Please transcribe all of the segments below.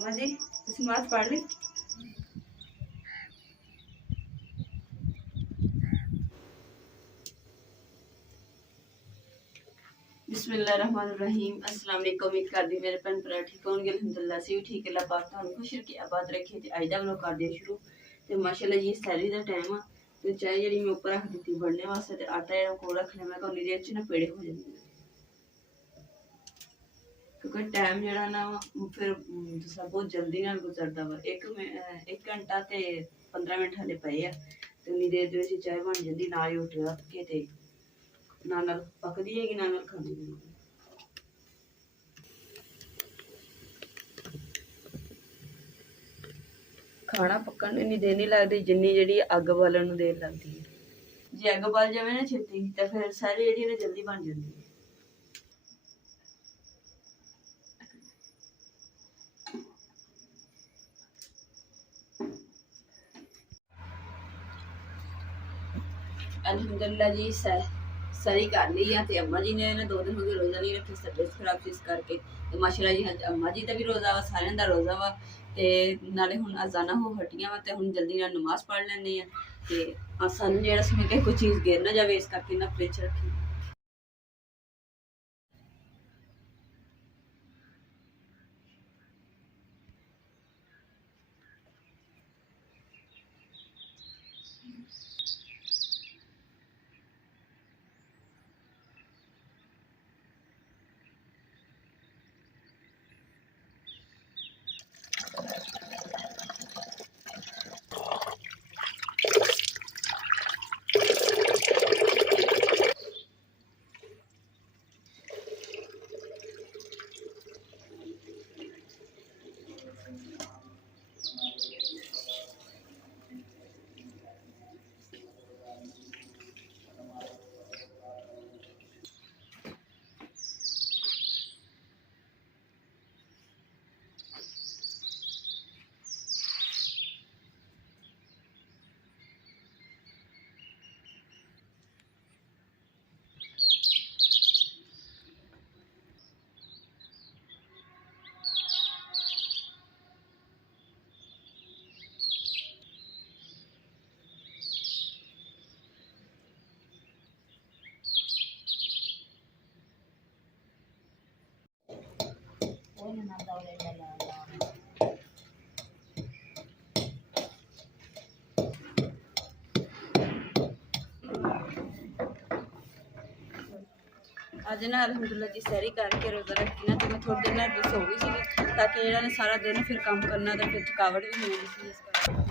अम्मा जी तुम नमाज पढ़ ली? बिस्मिल्लाहिर्रहमानिर्रहीम। अस्सलाम वालेकुम। उम्मीद करदी मेरे भैन भरा ठीक होंगे। अल्हम्दुलिल्लाह से भी ठीक। अल्लाह पाक तुहानू खुश रखे आबाद रखे। ते अज दा व्लॉग कर दिया शुरू। ते माशाअल्लाह जी सैरी दा टाइम आ ते चाय जी मैं उपर रख दी बनने वास्ते। ते आटा जेड़ा कोल रखना मैं उन्नी देर च ना पेड़े हो जाएंगे क्योंकि टाइम जेड़ा ना फिर दूसरा बहुत जल्दी नाल गुजरदा वा। एक घंटा ते 15 मिनट हले पे आ ते उन्नी देर दे विच चाय बन जांदी। नाल ही उठ रख के ते नाल पकदी है कि नाल खांदी है। खाना पकन इन्नी देर नहीं लगती जिन्नी जी अग बालन नूं देर लगती है। जे अग बल जाए ना छेती तो फिर सारी जी जल्दी बन जाती है। अल्हम्दुलिल्लाह जी सही कर ली है। अम्मा जी ने 2 दिन हो गए रोज़ा नहीं रखी तबीयत खराब सी इस करके। तो माशाअल्लाह जी अज अम्मा जी का भी रोज़ा वा सारिਆਂ ਦਾ रोज़ा वा। ते नाले हुण अजाना हो हटियां वा ते हुण जल्दी नाल नमाज पढ़ लैंदे आ। ते सानूं जेह्ड़ा समझ के कोई चीज़ गिर ना जाए इस करके ना फ्रिज रखी। अज ना अलहमदुल्ला जी सैरी करके रोज़ा रखी ना तो मैं थोड़ी देर ना सो गई सी ताकि जेड़ा ने सारा दिन फिर काम करना तो फिर थकावट भी नहीं होगी इस करके।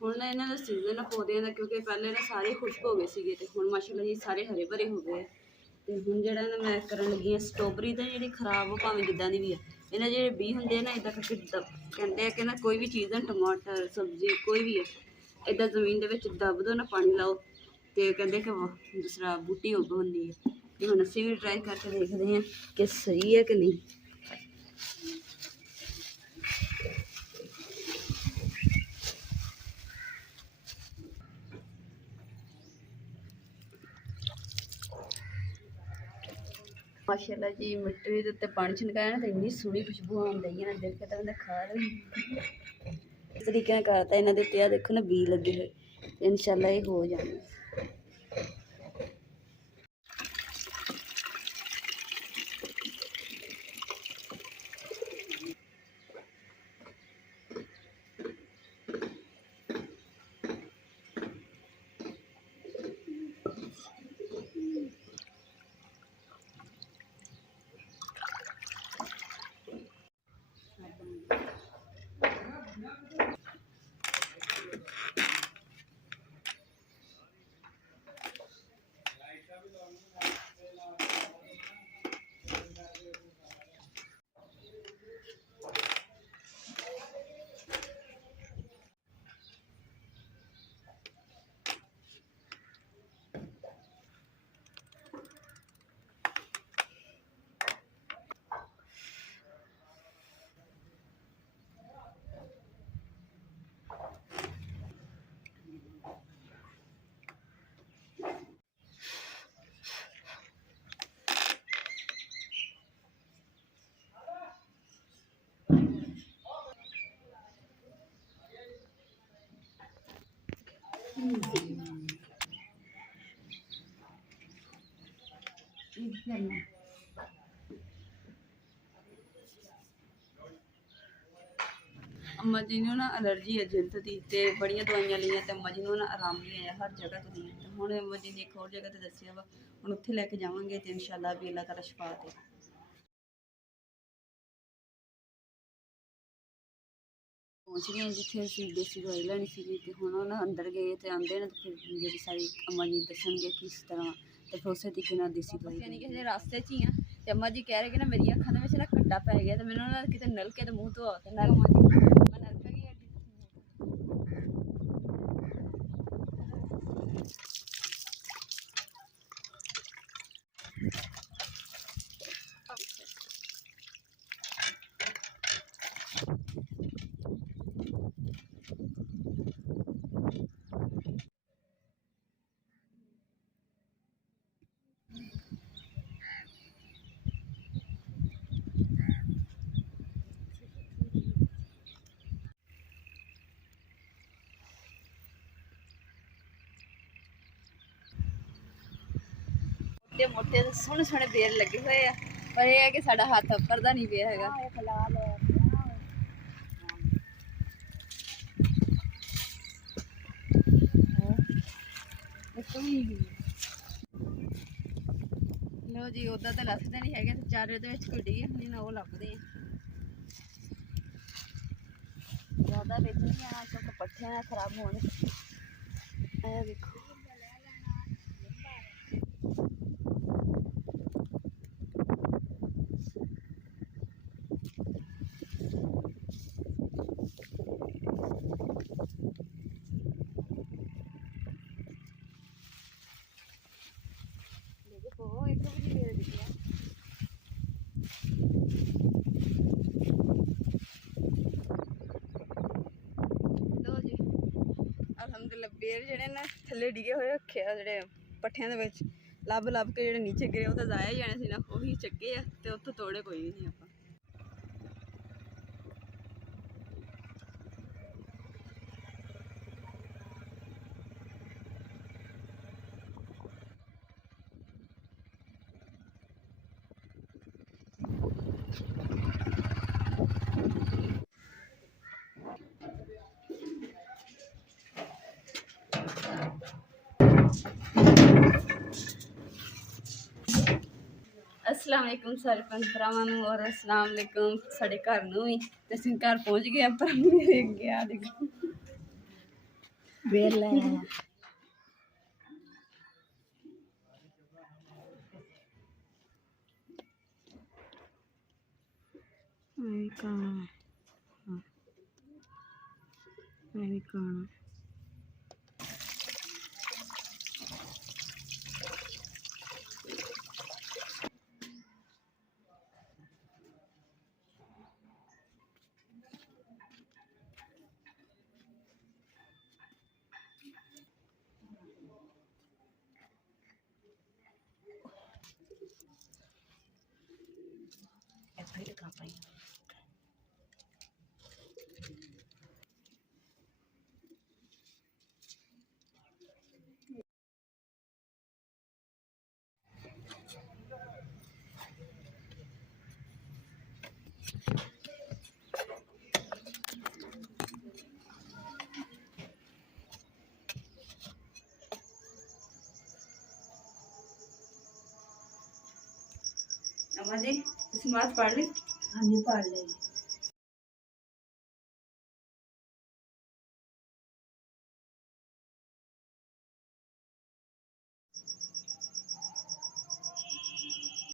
ਹੁਣ ਨਾ ਇਹਨਾਂ ਦਾ ਸੀਜ਼ਨ ਪੌਦਿਆਂ ਦਾ ਕਿਉਂਕਿ ਪਹਿਲੇ ਨਾ ਸਾਰੇ ਖੁਸ਼ਕ ਹੋ ਗਏ ਸੀਗੇ ਤੇ ਹੁਣ ਮਾਸ਼ਾਅੱਲਾ ਜੀ ਸਾਰੇ ਹਰੇ ਭਰੇ ਹੋ ਗਏ। ਤੇ ਹੁਣ ਜਿਹੜਾ ਨਾ ਮੈਂ ਕਰਨ ਲੱਗੀ ਆ ਸਟ੍ਰਾਬੇਰੀ ਤਾਂ ਜਿਹੜੀ ਖਰਾਬ ਹੋ ਭਾਵੇਂ ਜਿੱਦਾਂ ਦੀ ਵੀ ਆ ਇਹਨਾਂ ਜਿਹੜੇ ਬੀ ਹੁੰਦੇ ਆ ਨਾ ਇਦਾਂ ਕਰਕੇ ਕਹਿੰਦੇ ਆ ਕਿ ਨਾ ਕੋਈ ਵੀ ਚੀਜ਼ ਨਾ ਟਮਾਟਰ ਸਬਜ਼ੀ ਕੋਈ ਵੀ ਹੈ ਇਦਾਂ ਜ਼ਮੀਨ ਦੇ ਵਿੱਚ ਦੱਬ ਦੋ ਨਾ ਪਾਣੀ ਲਾਓ ਤੇ ਕਹਿੰਦੇ ਕਿ ਦੂਸਰਾ ਬੂਟੀ ਉੱਗ ਹੁੰਦੀ ਹੈ। ਤੇ ਹੁਣ ਅਸੀਂ ਵੀ ਟਰਾਈ ਕਰਕੇ ਦੇਖਦੇ ਹਾਂ ਕਿ ਸਹੀ ਹੈ ਕਿ ਨਹੀਂ। माशाल्लाह जी मिट्टी के उत्ते पानी छिड़काया ना तो इन्नी सोहनी खुशबू आती है ना दिल करता बंदा खा ले। इस तरीके करता इन्होंने उत्ते देखो ना बी लगे हुए इंशाल्लाह ये हो जाए। अम्मा जी ਨੂੰ ਨਾ ਅਲਰਜੀ ਹੈ ਜਿਲਦ ਦੀ ਤੇ ਬੜੀਆਂ ਦਵਾਈਆਂ ਲਈਆਂ ਤੇ ਅम्मा जी ਨੂੰ ਨਾ ਆਰਾਮ ਨਹੀਂ ਆਇਆ ਹਰ ਜਗ੍ਹਾ ਤੋਂ ਲਈ ਤੇ ਹੁਣ अम्मा जी ਨੇ ਇੱਕ ਹੋਰ ਜਗ੍ਹਾ ਤੇ ਦੱਸਿਆ ਵਾ ਹੁਣ ਉੱਥੇ ਲੈ ਕੇ ਜਾਵਾਂਗੇ ਤੇ ਇਨਸ਼ਾਅੱਲਾ ਵੀ ਅੱਲਾਹ ਤਾਲਾ ਸ਼ਿਫਾ ਦੇ। ਪਹੁੰਚ ਗਏ ਜਿੱਥੇ ਅਸੀਂ ਦੇਸੀ ਦਵਾਈ ਲੈਣੀ ਸੀਗੀ ਤੇ ਹੁਣ ਉਹਨਾਂ ਅੰਦਰ ਗਏ ਤੇ ਆਂਦੇ ਨੇ ਤੇ ਫਿਰ ਜਿਹੜੀ ਸਾਰੀ अम्मा जी ਦੱਸਣਗੇ ਕਿਸ ਤਰ੍ਹਾਂ ਤੇ ਫਿਰ ਉਸੇ ਤਰੀਕੇ ਨਾਲ ਦੇਸੀ ਦਵਾਈ ਯਾਨੀ ਕਿ ਰਸਤੇ 'ਚ ਹੀ ਆ ਤੇ अम्मा जी ਕਹਿ ਰਹੇ ਕਿ ਨਾ ਮੇਰੀਆਂ ਅੱਖਾਂ ਦੇ ਵਿੱਚ ਨਾ ਘੱਟਾ ਪੈ ਗਿਆ ਤੇ ਮੈਨੂੰ ਨਾ ਕਿਤੇ ਨਲਕੇ ਤੇ ਮੂੰਹ ਧੋਆ ਤੇ ਨਾਲ ਮੈਂ ਨਲਕਾ ਕੀ ਮੋਟੇ ਮੋਟੇ ਸੋਹਣੇ ਸੋਹਣੇ ਬੇਰ ਲੱਗੇ ਹੋਏ ਆ ਪਰ ਇਹ ਹੈ ਕਿ ਸਾਡਾ ਹੱਥ ਉੱਪਰਦਾ ਨਹੀਂ ਪਿਆ ਹੈਗਾ। ਲੋ ਜੀ ਉਦਾਂ ਤਾਂ ਲੱਥਦੇ ਨਹੀਂ ਹੈਗੇ ਤੇ ਚਾਰੇ ਦੇ ਵਿੱਚ ਕੋਈ ਡਿੱਗੇ ਹੁੰਦੀ ਨਾ ਉਹ ਲੱਭਦੇ ਆ ਜ਼ਿਆਦਾ ਵਿੱਚ ਨਹੀਂ ਆਣਾ ਕਿਉਂਕਿ ਪੱਠੇ ਨਾ ਖਰਾਬ ਹੋਣ। ਇਹ ਦੇਖੋ ਅਲਹਮਦੁਲਿਲਾ ਬੇਰ ਜਿਹੜੇ ਨਾ ਥੱਲੇ ਡਿੱਗੇ ਹੋਏ ਰੱਖੇ ਆ ਜਿਹੜੇ ਪੱਠਿਆਂ ਦੇ ਵਿੱਚ ਲੱਭ ਲੱਭ ਕੇ ਜਿਹੜੇ ਨੀਚੇ ਗਿਰੇ ਉਹ ਤਾਂ ਜ਼ਾਇਆ ਹੀ ਜਾਣੇ ਸੀ ਨਾ ਉਹੀ ਚੱਕੇ ਆ ਤੇ ਉੱਥੋਂ ਤੋੜੇ ਕੋਈ ਵੀ ਨਹੀਂ ਆਪਾਂ। अस्सलाम वालेकुम सारे भरावां नूं और अस्सलाम वालेकुम साडे घर नूं भी ते असीं घर पहुंच गए पर देख गया देखो बेर लै अम्मा जी तुसीं नमाज़ पढ़ ली? हाँ जी पढ़ ली।